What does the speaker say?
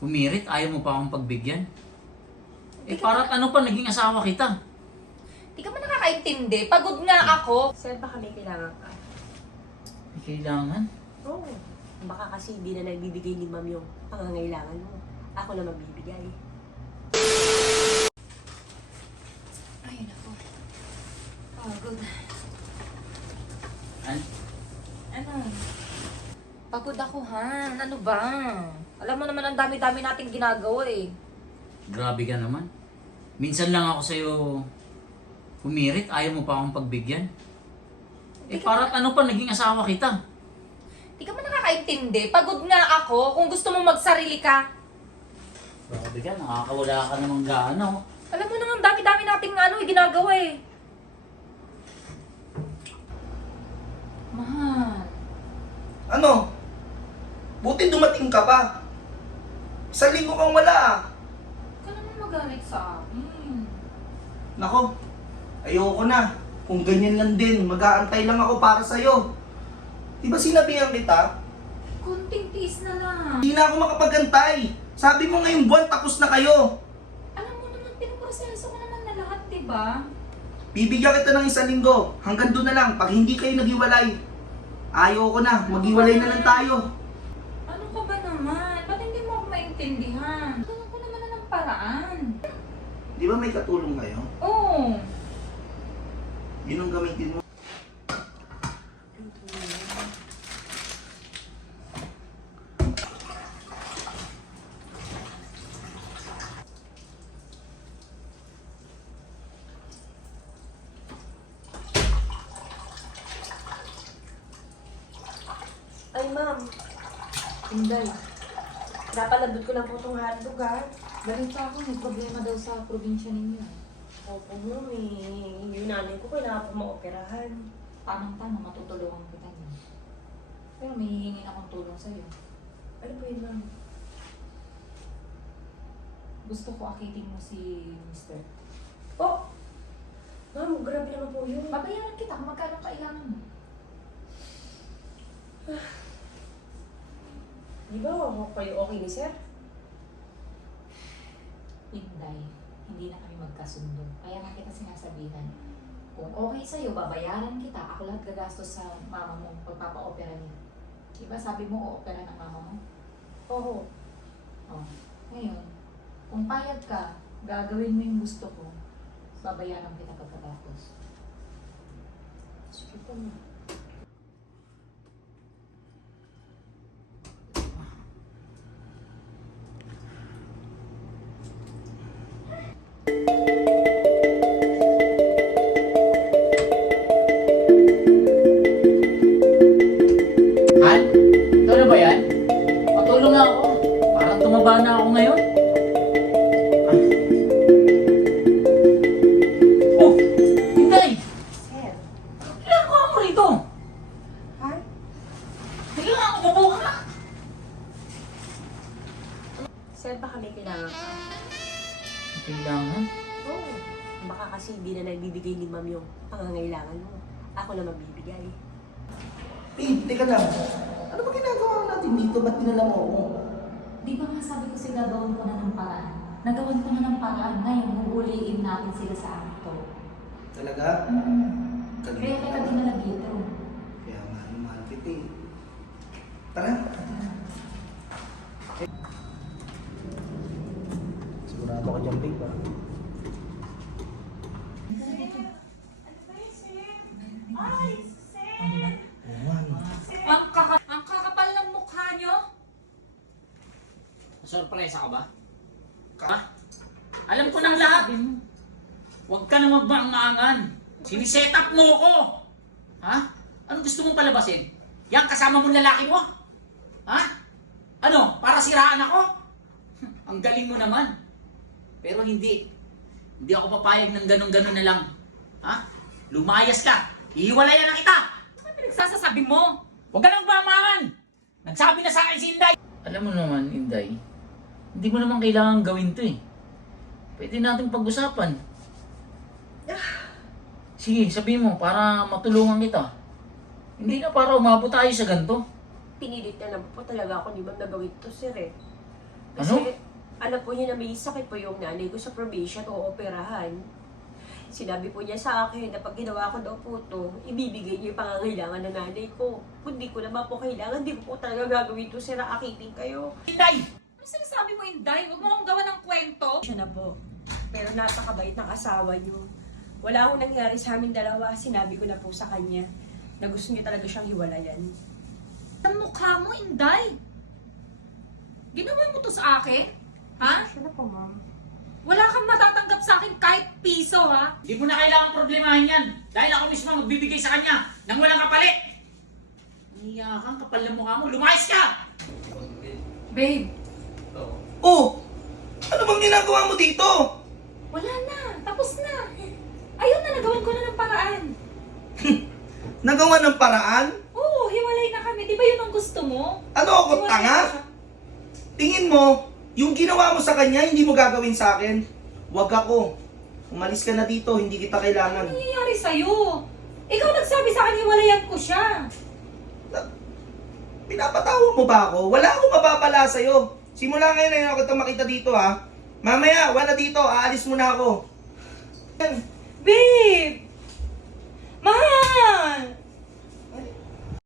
Humirit, ayaw mo pa akong pagbigyan. Para't ano pa, naging asawa kita. Di ka man nakakaintindi. Pagod nga ako. Sir, baka may kailangan ka. May kailangan. Oo. Baka kasi hindi na nagbibigay ni ma'am yung pangangailangan mo. Ako na magbibigay. Ay, nako. Pagod. Ano? Pagod ako, Han. Ano ba? Alam mo naman ang dami-dami nating ginagawa eh. Grabe ka naman. Minsan lang ako sa'yo humirit, ayaw mo pa akong pagbigyan. Para't ano pa, naging asawa kita. Di ka man nakakaintindi. Pagod nga ako. Kung gusto mo magsarili ka. Grabe ka, nakakawala ka namang gaano. Alam mo naman, dami-dami nating ginagawa eh. Mahal. Ano? Buti dumating ka pa. Isang linggo kang wala. Huwag ka naman magalit sa akin. Nako, ayoko na. Kung ganyan lang din, mag-aantay lang ako para sa'yo. Di ba sinabihan kita? Kunting tiis na lang. Hindi na ako makapagantay. Sabi mo ngayong buwan tapos na kayo. Alam mo naman, pinoproseso ko naman na lahat, diba? Bibigyan kita ng isang linggo. Hanggang doon na lang. Pag hindi kayo naghiwalay, ayoko na. Maghiwalay na lang tayo. Ano ka ba naman? Ba't hindi mo ako maintindihan? Gawin ko naman na ng paraan. Di ba may katulong kayo? Oo. Yun ang gamitin mo. Ay, ma'am. Inday, Napalabot ko lang po itong hotdog, ha? balita ako, may problema daw sa probinsya ninyo. Opo, ma'am. Yung nanay ko kailangan po maoperahan. Tamang-tama, matutulungan kita niyo. Pero may hihingin akong tulong sa'yo. Ano po yun, ma'am? Gusto ko akitin mo si Mr. Oh! Ma'am, grabe naman po yun. Babayaran kita kung magkano kailangan mo. Di ba kayo okay ni sir? Inday, hindi na kami magkasundo. Kaya nga kita sinasabihan. Kung okay sa'yo, babayaran kita. Ako lahat gagastos sa mama mo pagpapa-opera niya. Diba sabi mo, o-opera ng mama mo? Oo. Oh. Ngayon, kung payag ka, gagawin mo yung gusto ko, babayaran kita pagkatapos. Sige po, ma'am. Han, ito na ba yan? Patulong na ako. Parang tumaba na ako ngayon. Oh, Inday! Sir. Ginagawa mo rito? Ha? Bigla nga ako bubuka. Sir, baka may kailangan ka. Kailangan? Oo. Baka kasi hindi na nagbibigay ni ma'am yung pangangailangan mo. Ako na magbibigay. Teka lang. Ano ba ginagawa natin dito? Ba't dinala mo ako? Di ba nga sabi ko sila gawin ko na ng paraan? Nagawan ko na ng paraan. Ngayon, huhuliin natin sila sa akto. Talaga? Kaya Kanina kita pa. dinala dito. Kaya mahal kita eh. Tara. Sigurado ka dyan, babe, ha? Ang kakapal ng mukha nyo? Sorpresa ka ba? Ha? Alam ko ng lahat. Huwag ka na magmaangan. Siniset up mo ko. Ha? Ano gusto mong palabasin? Yang kasama mong lalaki mo? Ha? Ano? Para siraan ako? Ang galing mo naman. Pero hindi. Hindi ako papayag ng ganun-ganun na lang. Ha? Lumayas ka. Hiwalayan na kita. Ano pinagsasasabi mo? Huwag ka na magmamangan. Nagsabi na sa akin si Inday. Alam mo naman, Inday, hindi mo naman kailangan gawin to eh. Pwede natin pag-usapan. Sige, sabihin mo para matulungan kita. Hindi na para umabot tayo sa ganito. Pinilit na lang po talaga ako ni ma'am na gawin to, sir eh. Kasi, Ano? alam po niya na may sakit po yung nanay ko sa probation o operahan. Sinabi po niya sa akin na pag ginawa ko daw po ito, ibibigay niya yung pangangailangan ng nanay ko. Kung di ko naman po kailangan, di ko po talaga gagawin ito, sira akitin kayo. Inday! Ano sinasabi mo, Inday? Huwag mo akong gawa ng kwento. Siya na po. Pero napakabait ng asawa niyo. Wala akong nangyari sa aming dalawa. Sinabi ko na po sa kanya na gusto niya talaga siyang hiwalayan. Ang mukha mo, Inday. Ginawa mo to sa akin? Ha? Siya na po, ma'am. Wala kang matatanggap sa akin kahit piso, ha? Hindi mo na kailangan problemahin yan. Dahil ako mismo magbibigay sa kanya nang walang kapalit. Iyakan, kapal na mukha mo. Lumayas ka! Babe, Oh! Ano bang ginagawa mo dito? wala na. Tapos na. Ayun na, nagawan ko na ng paraan. Nagawa ng paraan? Oo, hiwalay na kami. Di ba yun ang gusto mo? Ano ako, Hiwalay tanga? na siya. Tingin mo, yung ginawa mo sa kanya, hindi mo gagawin sa akin. Huwag ako. Umalis ka na dito, hindi kita Ano kailangan. nangyayari sa'yo? Ikaw nagsabi sa akin, hiwalayan ko siya. Pinapatawa mo ba ako? Wala akong mapapala sa'yo. Simula ngayon na ako itong makita dito ha. Mamaya, wala dito, aalis muna ako. Yan. Babe!